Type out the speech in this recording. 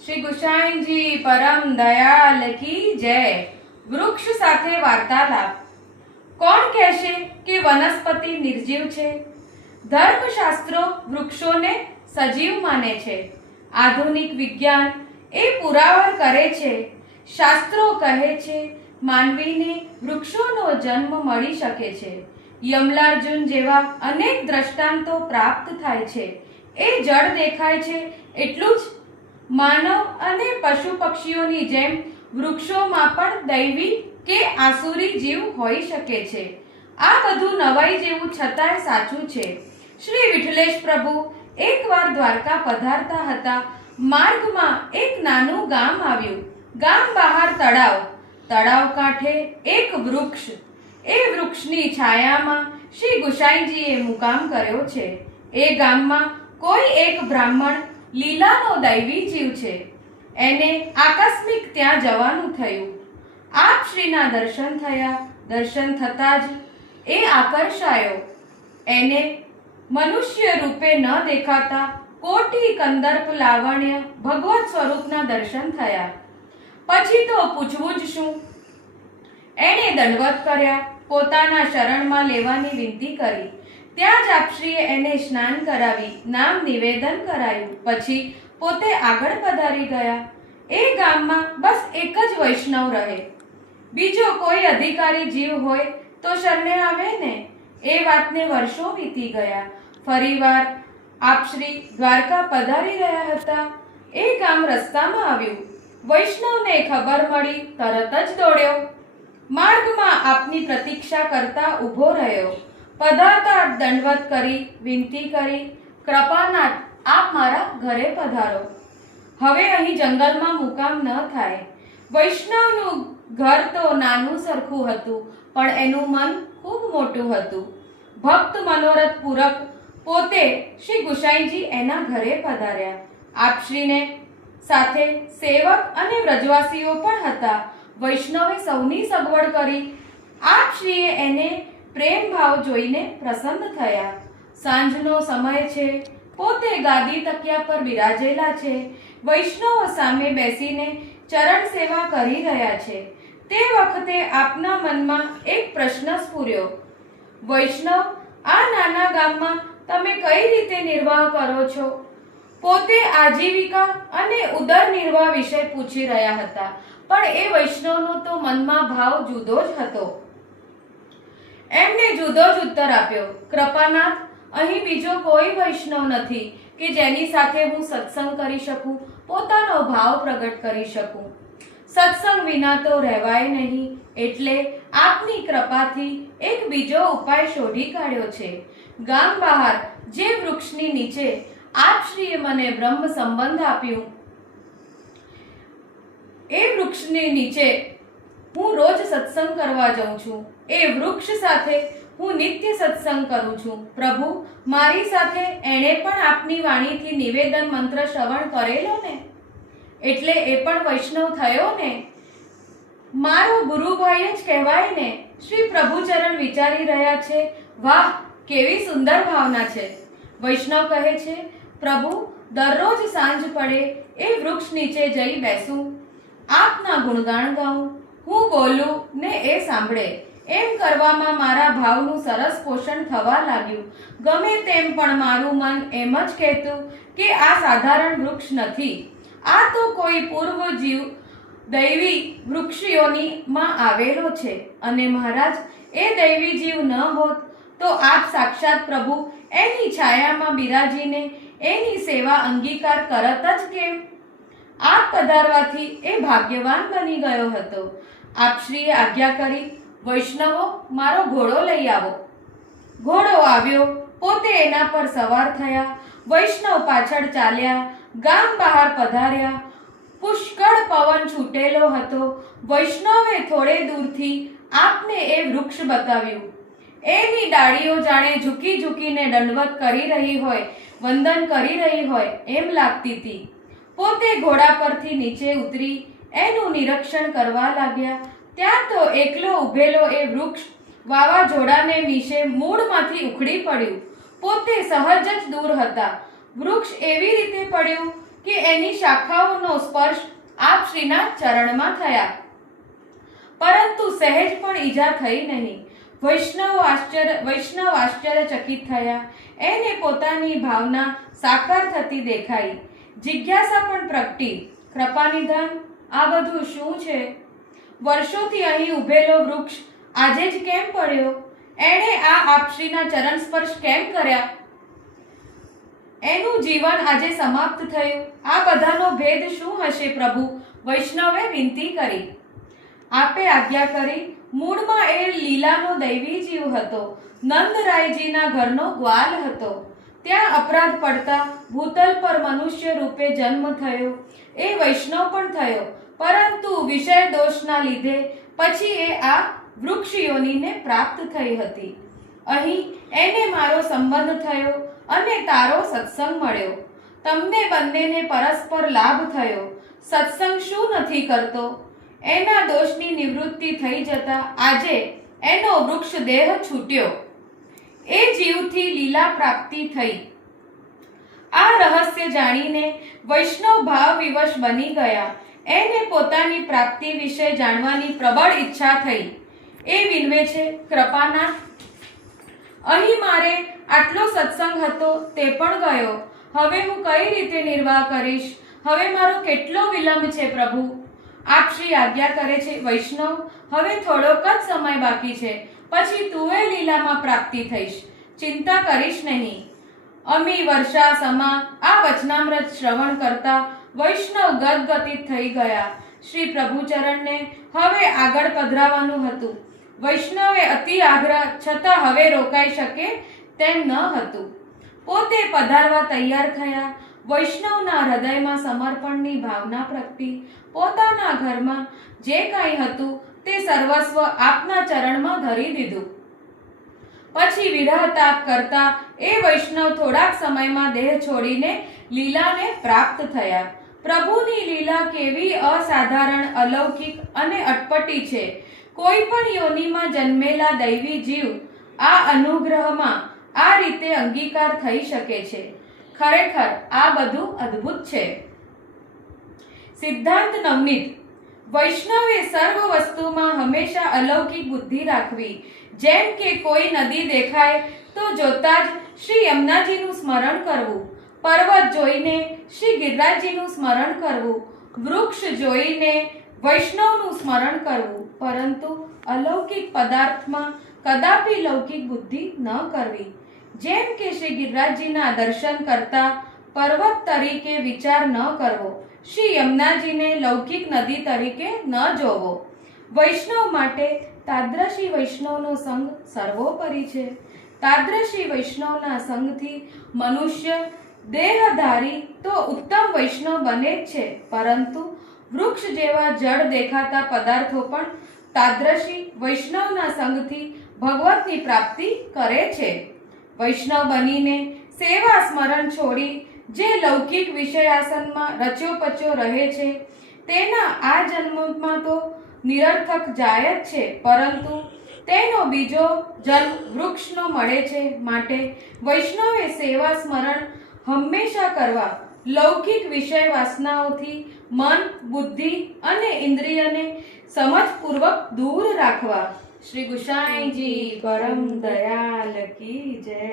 શ્રી ગુસાઈજી પરમ દયાલ કી જય। વૃક્ષ સાથે વાર્તાલાપ। કોણ કહેશે કે વનસ્પતિ નિર્જીવ છે? ધર્મશાસ્ત્રો વૃક્ષોને સજીવ માને છે। આધુનિક વિજ્ઞાન એ પુરાવા કરે છે। શાસ્ત્રો કહે છે માનવીને વૃક્ષોનો જન્મ મળી શકે છે। યમલાર્જુન જેવા અનેક દ્રષ્ટાંતો પ્રાપ્ત થાય છે। એ જળ દેખાય છે એટલું જ માનવ અને પશુ પક્ષીઓની જેમ વૃક્ષોમાં પણ દૈવી કે આસુરી જીવ હોઈ શકે છે। આ બધું નવાઈ જેવું છતાંય સાચું છે। શ્રી વિઠ્ઠલેશ પ્રભુ એકવાર દ્વારકા પધારતા હતા। માર્ગમાં એક નાનું ગામ આવ્યું। ગામ બહાર તળાવ, તળાવ કાંઠે એક વૃક્ષ। એ વૃક્ષની છાયામાં શ્રી ગુસાઈજીએ મુકામ કર્યો છે। એ ગામમાં કોઈ એક બ્રાહ્મણ લીલાનો દૈવી જીવ છે। એને આકસ્મિક ત્યાં જવાનું થયું। આપ શ્રીના દર્શન થયા। દર્શન થતાં જ એ આકર્ષાયો। એને મનુષ્ય રૂપે ન દેખાતા કોટી કંદર્પ લાવણ્ય ભગવત સ્વરૂપના દર્શન થયા। પછી તો પૂછવું જ શું, એણે દંડવત કર્યા, પોતાના શરણમાં લેવાની વિનંતી કરી। ત્યાં જ આપશ્રીએ એને સ્નાન કરાવી, નામ નિવેદન કરાયું, પછી પોતે આગળ પધારી ગયા। એ ગામમાં બસ એક જ વૈષ્ણવ રહે। બીજો કોઈ અધિકારી જીવ હોય તો શરણે આવે ને। એ વાતને વર્ષો વીતી ગયા। ફરીવાર આપશ્રી દ્વારકા પધારી રહ્યા હતા। એ ગામ રસ્તામાં આવ્યું। વૈષ્ણવને ખબર મળી, તરત જ દોડ્યો। માર્ગમાં આપની પ્રતીક્ષા કરતા ઊભો રહ્યો। પધારતા દંડવત કરી, વિનંતી કરી, કૃપાનાથ આપ મારા ઘરે પધારો। હવે અહીં જંગલમાં મુકામ ન થાય। વૈષ્ણવનું ઘર તો નાનું સરખું હતું, પણ એનું મન ખૂબ મોટું હતું। ભક્ત મનોરથ પૂરક પોતે શ્રી ગુસાઈજી એના ઘરે પધાર્યા। આપશ્રીને સાથે સેવક અને વ્રજવાસીઓ પણ હતા। વૈષ્ણવે સૌની સગવડ કરી। આપશ્રીએ એને પ્રેમ ભાવ જોઈને પ્રસન્ન થયા। સાંજનો સમય છે। પોતે ગાદી તકિયા પર બિરાજેલા છે। વૈષ્ણવો સામે બેસીને ચરણ સેવા કરી રહ્યા છે। તે વખતે આપના મનમાં એક પ્રશ્ન સ્ફુર્યો। વૈષ્ણવ, આ નાના ગામમાં તમે કઈ રીતે નિર્વાહ કરો છો? પોતે આજીવિકા અને ઉદર નિર્વાહ વિશે પૂછી રહ્યા હતા, પણ એ વૈષ્ણવનો તો મનમાં ભાવ જુદો જ હતો। એમને જુદો જ ઉત્તર આપ્યો। કૃપાનાથ, અહીં બીજો કોઈ વૈષ્ણવ નથી કે જેની સાથે હું સત્સંગ કરી શકું, પોતાનો ભાવ પ્રગટ કરી શકું। સત્સંગ વિના તો રહેવાય નહીં, એટલે આપની કૃપાથી એક બીજો ઉપાય શોધી કાઢ્યો છે। ગામ બહાર જે વૃક્ષની નીચે આપશ્રીએ મને બ્રહ્મ સંબંધ આપ્યું, એ વૃક્ષની નીચે હું રોજ સત્સંગ કરવા જાઉં છું। એ વૃક્ષ સાથે હું નિત્ય સત્સંગ કરું છું। પ્રભુ, મારી સાથે એણે પણ આપની વાણીથી નિવેદન મંત્ર શ્રવણ કરેલો ને, એટલે એ પણ વૈષ્ણવ થયો ને, મારો ગુરુભાઈ જ કહેવાય ને। શ્રી પ્રભુચરણ વિચારી રહ્યા છે। વાહ, કેવી સુંદર ભાવના છે। વૈષ્ણવ કહે છે, પ્રભુ, દરરોજ સાંજ પડે એ વૃક્ષ નીચે જઈ બેસું, આપના ગુણગાન ગાઉં, હું બોલું ને એ સાંભળે। એમ કરવામાં મારા ભાવનું સરસ પોષણ થવા લાગ્યું। ગમે તેમ પણ મારું મન એમ જ કહેતું કે આ સાધારણ વૃક્ષ નથી, આ તો કોઈ પૂર્વ જીવ દૈવી વૃક્ષયોનીમાં આવેલો છે। અને મહારાજ, એ દૈવી જીવ ન હોત તો આપ સાક્ષાત પ્રભુ એની છાયામાં બિરાજીને એની સેવા અંગીકાર કરત જ કેમ? આપ પધારવાથી એ ભાગ્યવાન બની ગયો હતો। આપશ્રીએ આજ્ઞા કરી, વૈષ્ણવો, મારો ઘોડો લઈ આવો। ઘોડો આવ્યો। પોતે એના પર સવાર થયા। વૈષ્ણવ પાછળ ચાલ્યા। ગામ બહાર પધાર્યા। પુષ્કળ પવન છૂટેલો હતો। વૈષ્ણવે થોડે દૂરથી આપને એ વૃક્ષ બતાવ્યું। એની ડાળીઓ જાણે ઝૂકી ઝૂકીને દંડવત કરી રહી હોય, વંદન કરી રહી હોય એમ લાગતી હતી। પોતે ઘોડા પરથી નીચે ઉતરી એનું નિરીક્ષણ કરવા લાગ્યા। ત્યાં તો એકલો ઉભેલો એ વૃક્ષ વાવાઝોડાને મીશે મૂળમાંથી ઉખડી પડ્યું। પોતે સહજ જ દૂર હતા। વૃક્ષ એવી રીતે પડ્યું કે એની શાખાઓનો સ્પર્શ આપ શ્રીના ચરણમાં થયા, પરંતુ સહેજ પણ ઈજા થઈ નહીં. વૈષ્ણવ આશ્ચર્યચકિત થયા. એને પોતાની ભાવના સાકાર થતી દેખાઈ. જિજ્ઞાસા પણ પ્રગટી. કૃપાનિધાન, આ બધું શું છે? વર્ષોથી અહીં ઉભેલો વૃક્ષ આજે જ કેમ પડ્યો? એણે આ આપશ્રીના ચરણ સ્પર્શ કેમ કર્યા? એનું જીવન આજે સમાપ્ત થયું. આ બધાનો ભેદ શું હશે પ્રભુ? વૈષ્ણવે વિનંતી કરી. આપે આજ્ઞા કરી. મૂળમાં એ લીલાનો દૈવી જીવ હતો. નંદરાયજીના ઘરનો ગ્વાલ હતો. ત્યાં અપરાધ પડતા ભૂતલ પર મનુષ્ય રૂપે જન્મ થયો. એ વૈષ્ણવ પણ થયો, પરંતુ વિષય દોષના લીધે પછી એ આ વૃક્ષ યોનિને પ્રાપ્ત થઈ હતી. અહીં એને મારો સંબંધ થયો અને તારો સત્સંગ મળ્યો. તમને બંનેને પરસ્પર લાભ થયો. સત્સંગ શું નથી કરતો? એના દોષની નિવૃત્તિ થઈ જતા આજે એનો વૃક્ષ દેહ છૂટ્યો. એ જીવથી લીલા પ્રાપ્તિ થઈ. આ રહસ્ય જાણીને વૈષ્ણવ ભાવ વિવશ બની ગયા. એને પોતાની પ્રાપ્તિ વિશે જાણવાની પ્રબળ ઈચ્છા થઈ. એ વિનવે છે, કૃપાનાથ, અહીં મારે આટલો સત્સંગ હતો તે પણ ગયો. હવે હું કઈ રીતે નિર્વાહ કરીશ? હવે મારો કેટલો વિલંબ છે પ્રભુ? આપ શ્રી આજ્ઞા કરે છે, વૈષ્ણવ, હવે થોડોક જ સમય બાકી છે, પછી તું એ લીલામાં પ્રાપ્તિ થઈશ. ચિંતા કરીશ નહીં. અમી વર્ષા સમા આ વચનામૃત શ્રવણ કરતા વૈષ્ણવ ગદગદિત થઈ ગયા. શ્રી પ્રભુચરણને હવે આગળ પધરાવાનું હતું. વૈષ્ણવે અતિ આગ્રહ છતાં હવે રોકાઈ શકે તેમ ન હતું. પોતે પધારવા તૈયાર થયા. વૈષ્ણવના હૃદયમાં સમર્પણની ભાવના પ્રગટી. પોતાના ઘરમાં જે કંઈ હતું તે સર્વસ્વ આપના ચરણમાં ધરી દીધું. પછી વિરહ તાપ કરતા એ વૈષ્ણવ થોડાક સમયમાં દેહ છોડીને લીલાને પ્રાપ્ત થયા. પ્રભુની લીલા કેવી અસાધારણ, અલૌકિક અને અટપટી છે. કોઈ પણ યોનિમાં જન્મેલા દૈવી જીવ આ અનુગ્રહમાં આ રીતે અંગીકાર થઈ શકે છે. ખરેખર આ બધું અદ્ભુત છે. સિદ્ધાંત નવનીત. વૈષ્ણવે સર્વ વસ્તુમાં હંમેશા અલૌકિક બુદ્ધિ રાખવી. જેમ કે કોઈ નદી દેખાય તો જોતા જ શ્રી યમુનાજીનું સ્મરણ કરવું. પર્વત જોઈને શ્રી ગિરિરાજજીનું સ્મરણ કરવું. વૃક્ષ જોઈને વૈષ્ણવનું સ્મરણ કરવું. પરંતુ અલૌકિક પદાર્થમાં કદાપી લૌકિક બુદ્ધિ ન કરવી. જેમ કે શ્રી ગિરિરાજજીના દર્શન કરતા પર્વત તરીકે વિચાર ન કરવો. શ્રી યમુનાજીને લૌકિક નદી તરીકે ન જોવો. વૈષ્ણવ માટે તાદ્રશી વૈષ્ણવનો સંગ સર્વોપરી છે. તાદ્રશી વૈષ્ણવના સંગથી મનુષ્ય દેહધારી તો ઉત્તમ વૈષ્ણવ બને જ છે, પરંતુ વૃક્ષ જેવા જળ દેખાતા પદાર્થો પણ તાદ્રશી વૈષ્ણવના સંગથી ભગવતની પ્રાપ્તિ કરે છે. વૈષ્ણવ બનીને સેવા સ્મરણ છોડી જે લૌકિક વિષયાસનમાં રચ્યો-પચ્યો રહે છે તેના આ જન્મમાં તો નિરર્થક જાય જ છે, પરંતુ તેનો બીજો જન્મ વૃક્ષનો મળે છે. માટે વૈષ્ણવે સેવા સ્મરણ હંમેશા કરવા. લૌકિક વિષય વાસનાઓથી મન, બુદ્ધિ અને ઇન્દ્રિયને સમજપૂર્વક દૂર રાખવા. શ્રી ગુસાઈજી પરમ દયાલ કી જય.